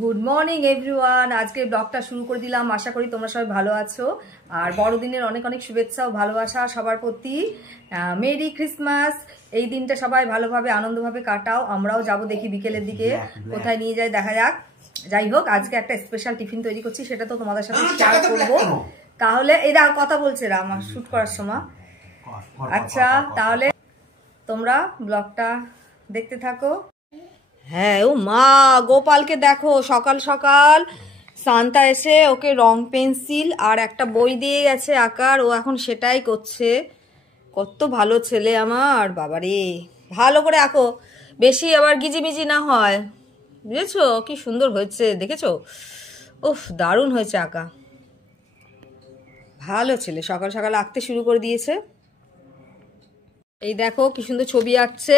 Good morning everyone. আজকে ব্লগটা শুরু করে দিলাম। আশা করি তোমরা সবাই ভালো আছো আর বড়দিনের অনেক অনেক শুভেচ্ছা ও ভালোবাসা সবার প্রতি। Merry Christmas. এই দিনটা সবাই ভালোভাবে আনন্দভাবে কাটাও। আমরাও যাব দেখি বিকেলের দিকে কোথায় নিয়ে যায় দেখা যাক। যাই হোক, আজকে একটা স্পেশাল টিফিন তৈরি করছি, সেটা তো তোমাদের সাথে শেয়ার করবো। তাহলে এরা কথা বলছে রা আমার শুট করার সময়। আচ্ছা, তাহলে তোমরা ব্লগটা দেখতে থাকো। হ্যাঁ, ও মা, গোপালকে দেখো সকাল সকাল সান্তা এসে ওকে রং পেন্সিল আর একটা বই দিয়ে গেছে আঁকার, ও এখন সেটাই করছে। কত ভালো ছেলে আমার, বাবারে। ভালো করে আঁকো, বেশি আবার গিজিমিজি না হয়, বুঝেছো? কি সুন্দর হয়েছে দেখেছো? উফ, দারুণ হয়েছে আঁকা। ভালো ছেলে, সকাল সকাল আঁকতে শুরু করে দিয়েছে। এই দেখো কি সুন্দর ছবি আঁকছে,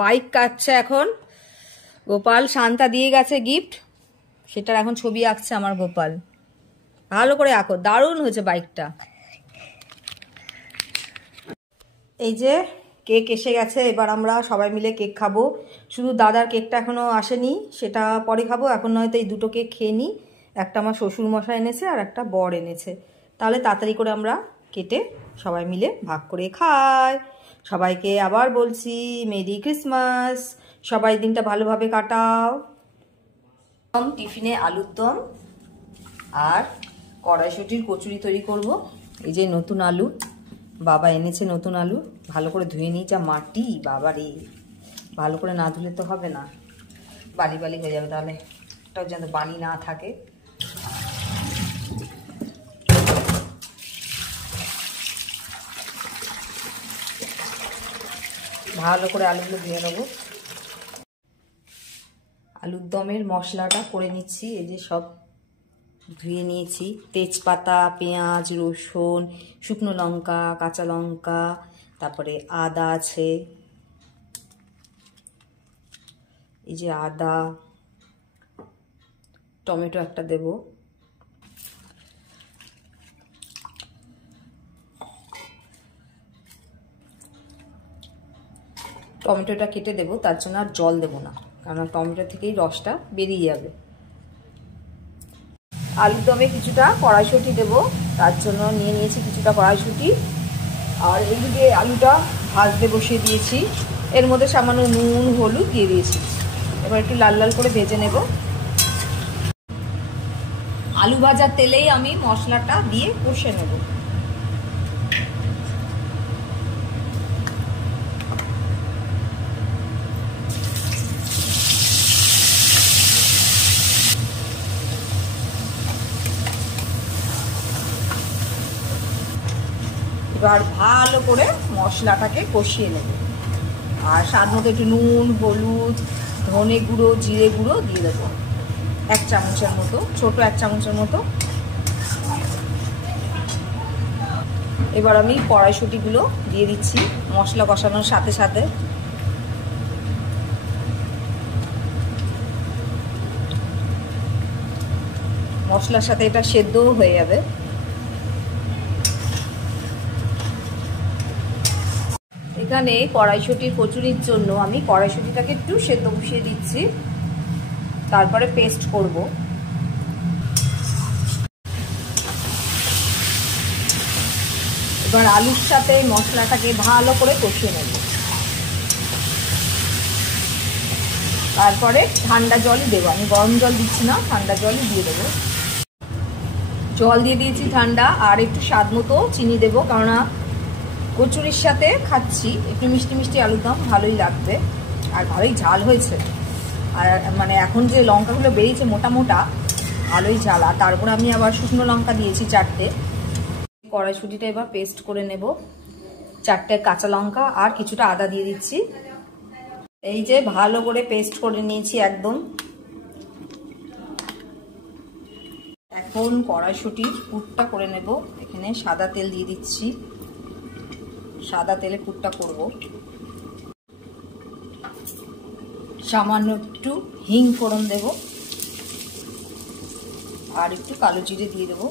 বাইক কাটছে এখন। গোপাল শান্তা দিয়ে গেছে গিফট, সেটার এখন ছবি আঁকছে আমার গোপাল। ভালো করে আঁকো, দারুণ হয়েছে বাইকটা। এই যে কেক এসে গেছে, এবার আমরা সবাই মিলে কেক খাবো। শুধু দাদার কেকটা এখনো আসেনি, সেটা পরে খাবো। এখন নয়তো এই দুটো কেক খেয়ে নিই। একটা আমার শ্বশুর মশাই এনেছে আর একটা বর এনেছে, তাহলে তাড়াতাড়ি করে আমরা কেটে সবাই মিলে ভাগ করে খাই। সবাইকে আবার বলছি মেরি ক্রিসমাস, সবাই দিনটা ভালোভাবে কাটাও। টিফিনে আলুর দম আর কড়াইশুঁটির কচুরি তৈরি করব। এই যে নতুন আলু, বাবা এনেছে নতুন আলু, ভালো করে ধুয়ে নিই। যা মাটি বাবা রে, ভালো করে না ধুলে তো হবে না, বালি বালি হয়ে যাবে। তাহলে এটাও যেন বালি না থাকে। ভালো করে আলুগুলো ধুয়ে নেবো। আলুর দমের মশলাটা করে নিচ্ছি। এই যে সব ধুয়ে নিয়েছি, তেজপাতা, পেঁয়াজ, রসুন, শুকনো লঙ্কা, কাঁচা লঙ্কা, তারপরে আদা আছে, এই যে আদা, টমেটো একটা দেব, টমেটোটা কেটে দেবো, তার জন্য আর জল দেবো না, কারণ টমেটো থেকেই রসটা বেরিয়ে যাবে। আলুর দমে কিছুটা কড়াইশুঁটি দেবো, তার জন্য নিয়ে নিয়েছি কিছুটা কড়াইশুঁটি। আর এইদিকে আলুটা ভাজতে বসিয়ে দিয়েছি, এর মধ্যে সামান্য নুন হলুদ দিয়ে দিয়েছি। এবার একটু লাল লাল করে ভেজে নেব। আলু ভাজার তেলেই আমি মশলাটা দিয়ে কষে নেব। এবার ভালো করে মশলাটাকে কষিয়ে নেব। আর স্বাদ মতো একটু নুন, হলুদ, ধনে গুঁড়ো, জিরে গুঁড়ো দিয়ে দেবো 1 চামচের মতো, ছোট 1 চামচের মতো। এবার আমি কড়াইশুঁটিগুলো দিয়ে দিচ্ছি মশলা কষানোর সাথে সাথে। মশলার সাথে এটা সেদ্ধও হয়ে যাবে। এখানে কড়াইশুঁটির কচুরির জন্য আমি কড়াইশুঁটিটাকে একটু সেদ্ধ বসিয়ে দিচ্ছি, তারপরে পেস্ট করব। এবার আলুর সাথে মশলাটাকে ভালো করে কষিয়ে নেব। তারপরে ঠান্ডা জলই দেবো, আমি গরম জল দিচ্ছি না, ঠান্ডা জলই দিয়ে দেবো। জল দিয়ে দিয়েছি ঠান্ডা, আর একটু স্বাদ মতো চিনি দেবো, কেননা কচুরির সাথে খাচ্ছি, একটু মিষ্টি মিষ্টি আলুর দম ভালোই লাগবে। আর ভালোই ঝাল হয়েছে, আর মানে এখন যে লঙ্কাগুলো বেরিয়েছে মোটা মোটা, ভালোই ঝাল। আর তারপরে আমি আবার শুকনো লঙ্কা দিয়েছি 4টে। কড়াইশুঁটিটা এবার পেস্ট করে নেব। 4টে কাঁচা লঙ্কা আর কিছুটা আদা দিয়ে দিচ্ছি। এই যে ভালো করে পেস্ট করে নিয়েছি একদম। এখন কড়াইশুঁটির পুরটা করে নেব। এখানে সাদা তেল দিয়ে দিচ্ছি, সাদা তেলে পুরটা করব। সামান্য একটু হিং ফোড়ন দেব, আর একটু কালো জিরে দিয়ে দেবো।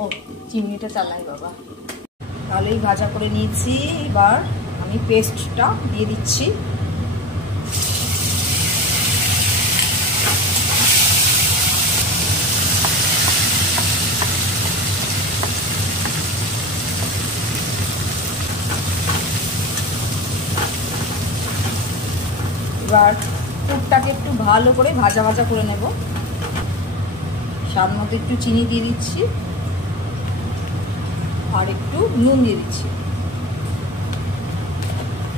ও চিমনিটা চালাই বাবা। তাহলেই ভাজা করে নিয়েছি। এবার আমি পেস্টটা দিয়ে দিচ্ছি। এবার পুরটাকে একটু ভালো করে ভাজা ভাজা করে নেব। স্বাদ মতো একটু চিনি দিয়ে দিচ্ছি আর একটু নুন দিয়ে দিচ্ছি,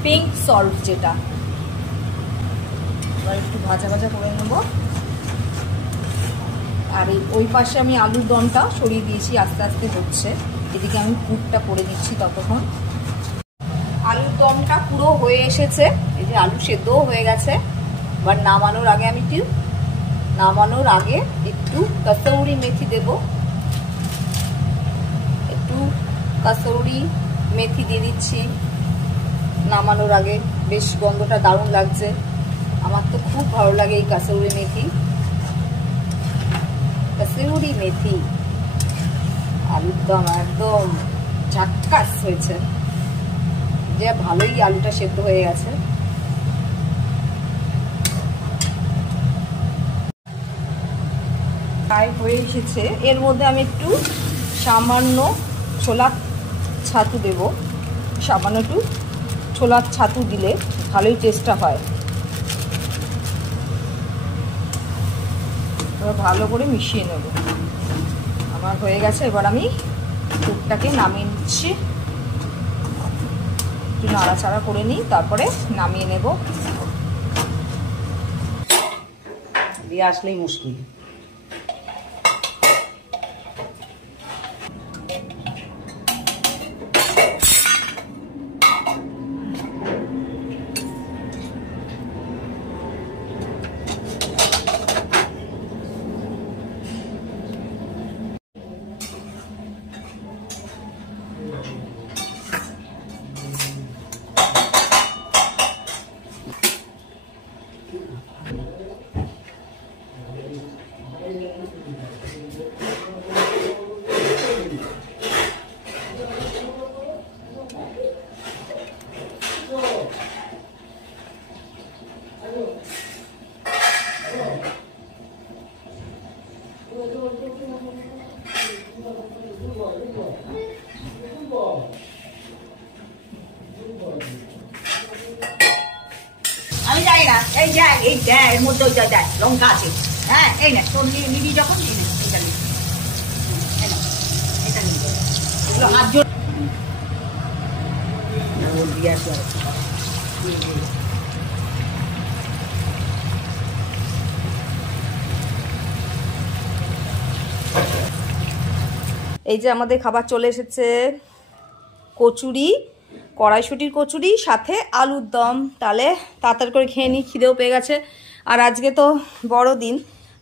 পিঙ্ক সল্ট যেটা। এবার একটু ভাজা ভাজা করে নেব। আর ওই পাশে আমি আলুর দমটা সরিয়ে দিয়েছি, আস্তে আস্তে হচ্ছে। এদিকে আমি পুরটা করে দিচ্ছি ততক্ষণ। আলুর দমটা পুরো হয়ে এসেছে, এই যে আলু সেদ্ধও হয়ে গেছে। এবার নামানোর আগে একটু কসুরি মেথি দেব, একটু কসুরি মেথি দিয়ে দিচ্ছি নামানোর আগে। বেশ গন্ধটা দারুণ লাগছে, আমার তো খুব ভালো লাগে এই কসুরি মেথি। কসুরি মেথি আলুর দম একদম ঝাক্কাস হয়েছে, যে ভালোই আলুটা সেদ্ধ হয়ে গেছে। প্রায় হয়ে এসেছে। এর মধ্যে আমি একটু সামান্য ছোলার ছাতু দেব। সামান্য একটু ছোলার ছাতু দিলে ভালোই টেস্টটা হয়। এবার ভালো করে মিশিয়ে নেব। আমার হয়ে গেছে। এবার আমি পুরটাকে নামিয়ে নিচ্ছি, একটু নাড়াচাড়া করে নিই, তারপরে নামিয়ে নেব। দিয়ে আসলেই মুশকিল। আমি জানি না, এই দেখ, এই দেখ, এর মধ্যে ওইটা দেখ লঙ্কা আছে। হ্যাঁ, এই না তোর নিবি যখন এটা নিবি, এটা নিবি, এগুলো হাত জোর দিয়ে আসবে। এই যে আমাদের খাবার চলে এসেছে, কচুরি, কড়াইশুঁটির কচুরি সাথে আলুর দম। তাহলে তাড়াতাড়ি করে খেয়ে নিই, খিদেও পেয়ে গেছে। আর আজকে তো বড়দিন,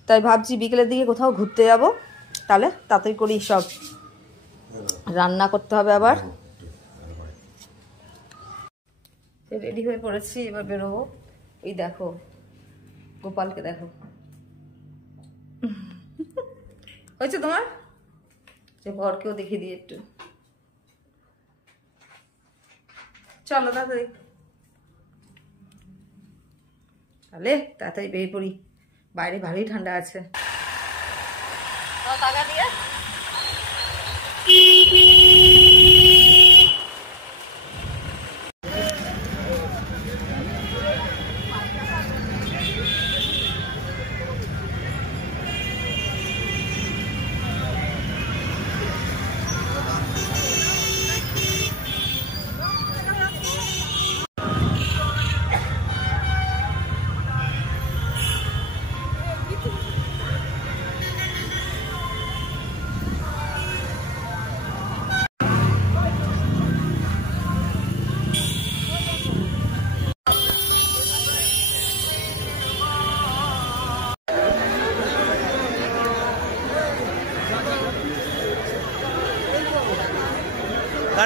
তাই ভাবছি বিকেলের দিকে কোথাও ঘুরতে যাব। তাহলে তাড়াতাড়ি করেই সব রান্না করতে হবে। আবার রেডি হয়ে পড়েছি, এবার বেরোবো। এই দেখো গোপালকে, দেখো হয়েছে তোমার? যে বরকেও দেখিয়ে দিই একটু। চলো তাড়াতাড়ি, তাহলে তাড়াতাড়ি বেরিয়ে পড়ি, বাইরে ভালোই ঠান্ডা আছে। টাকা দিয়ে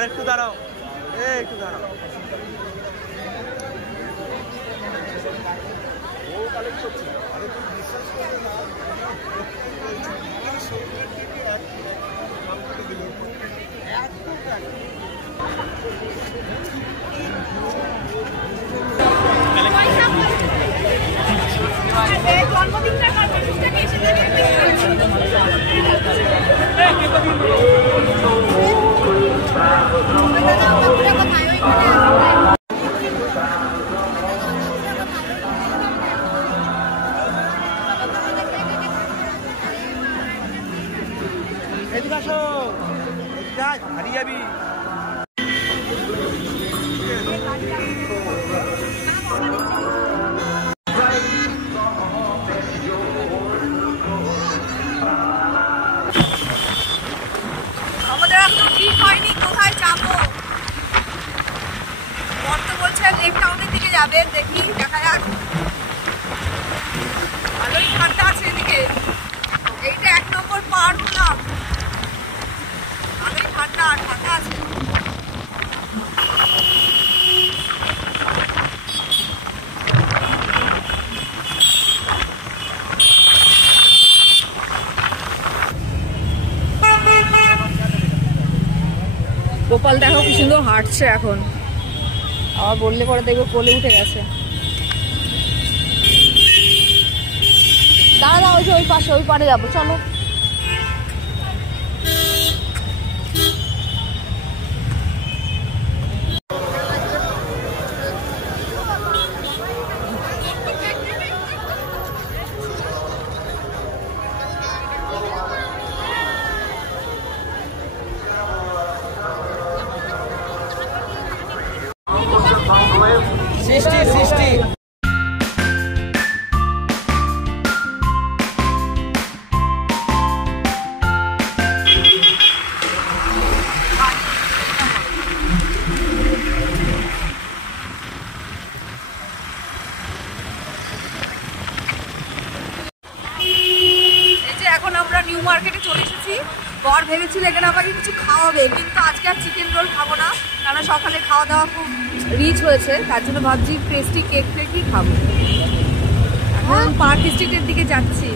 একটু দাঁড়াও, একটু দাঁড়াও। যাবি। আমাদের এখন ঠিক হয়নি কোথায় যাবো। বর্ত বলছে লেক টাউনের দিকে যাবেন, দেখি দেখা যাক। ভালোই ঠান্ডা আছে এদিকে, এইটা 1 নম্বর পার হলাম, ভালোই ঠান্ডা ঠান্ডা আছে। গোপাল দেখো কি সুন্দর হাঁটছে এখন, আবার বললে পরে দেখবো কোলে উঠে গেছে। দাঁড়া ওই যে ওই পাশে ওই পারে যাবো, চলো। এখন আমরা নিউ মার্কেটে চলে এসেছি। বর ভেবেছিল এখানে আমাকে কিছু খাওয়াবে, কিন্তু আজকে আর চিকেন রোল খাবো না, কারণ সকালে খাওয়া দাওয়া খুব রিচ হয়েছে, তার জন্য ভাবছি পেস্ট্রি কেক টেকই খাবো। এখন পার্ক স্ট্রিটের দিকে যাচ্ছি।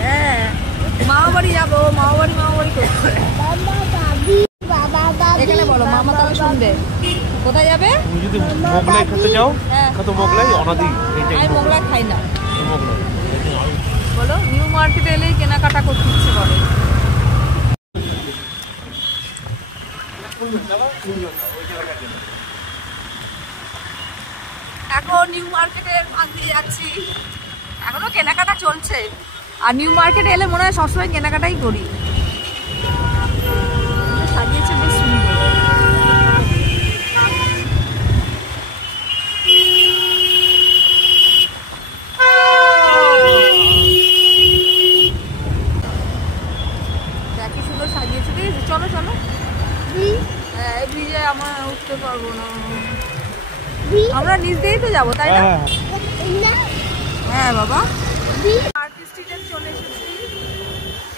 হ্যাঁ, মামাবাড়ি যাবো, মামাবাড়ি করছে। এখানে বলো, মামা তাহলে শুনবে। কোথায় যাবে? তুমি যদি মোগলাই খেতে যাও, কত মোগলাই অনাদি। আমি মোগলাই খাই না। বলো, নিউ মার্কেটে এলেই কেনাকাটা করতে ইচ্ছে করে। এখন নিউ মার্কেটের ভাগ দিয়ে যাচ্ছি, এখনো কেনাকাটা চলছে। আর নিউ মার্কেটে এলে মনে হয় সবসময় কেনাকাটাই করি। সাজিয়েছে বেশ সুন্দর। চলো চলো, হ্যাঁ ব্রিজে আমরা উঠতে পারবো না, আমরা নিচ দিয়েই তো যাবো, তাই না? হ্যাঁ বাবা, পার্ক স্ট্রিটে চলে এসেছি।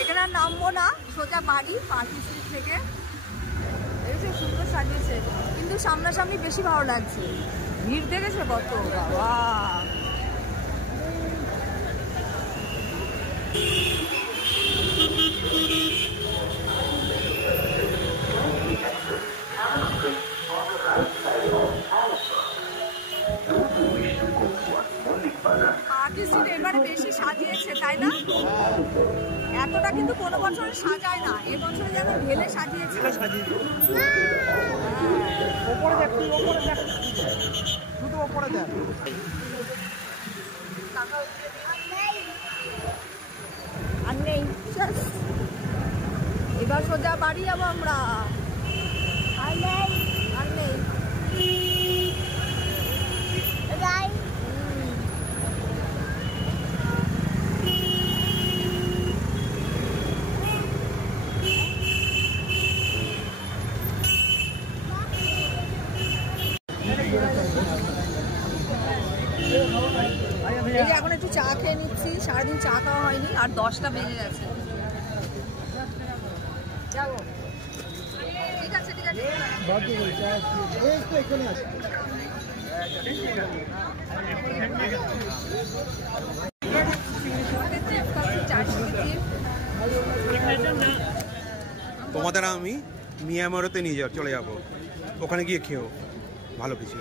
এখানে আর নামবো না, সোজা বাড়ি পার্ক স্ট্রিট থেকে। দেখেছো সুন্দর সাজিয়েছে, কিন্তু সামনাসামনি বেশি ভালো লাগছে। ভিড় দেখেছে কত বাবা। এবারে বেশি সাজিয়েছে, তাই না? এতটা কিন্তু কোনো বছরে সাজায় না, এবছরে যেন ঢেলে সাজিয়েছে। আর নেই, এবার সোজা বাড়ি যাবো আমরা। আর নেই এই যে এখন একটু চা খেয়ে নিচ্ছি, সারাদিন চা খাওয়া হয়নি, আর 10টা বেজে গেছে। যাবো, ঠিক আছে ঠিক আছে। তোমাদের আমি মিয়ামারতে নিয়ে চলে যাবো, ওখানে গিয়ে খেও ভালো কিছু।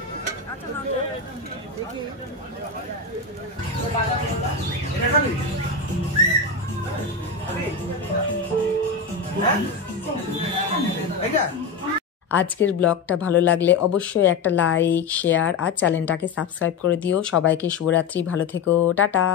আজকের ব্লগটা ভালো লাগলে অবশ্যই একটা লাইক, শেয়ার আর চ্যানেলটাকে সাবস্ক্রাইব করে দিও। সবাইকে শুভরাত্রি, ভালো থেকো, টাটা।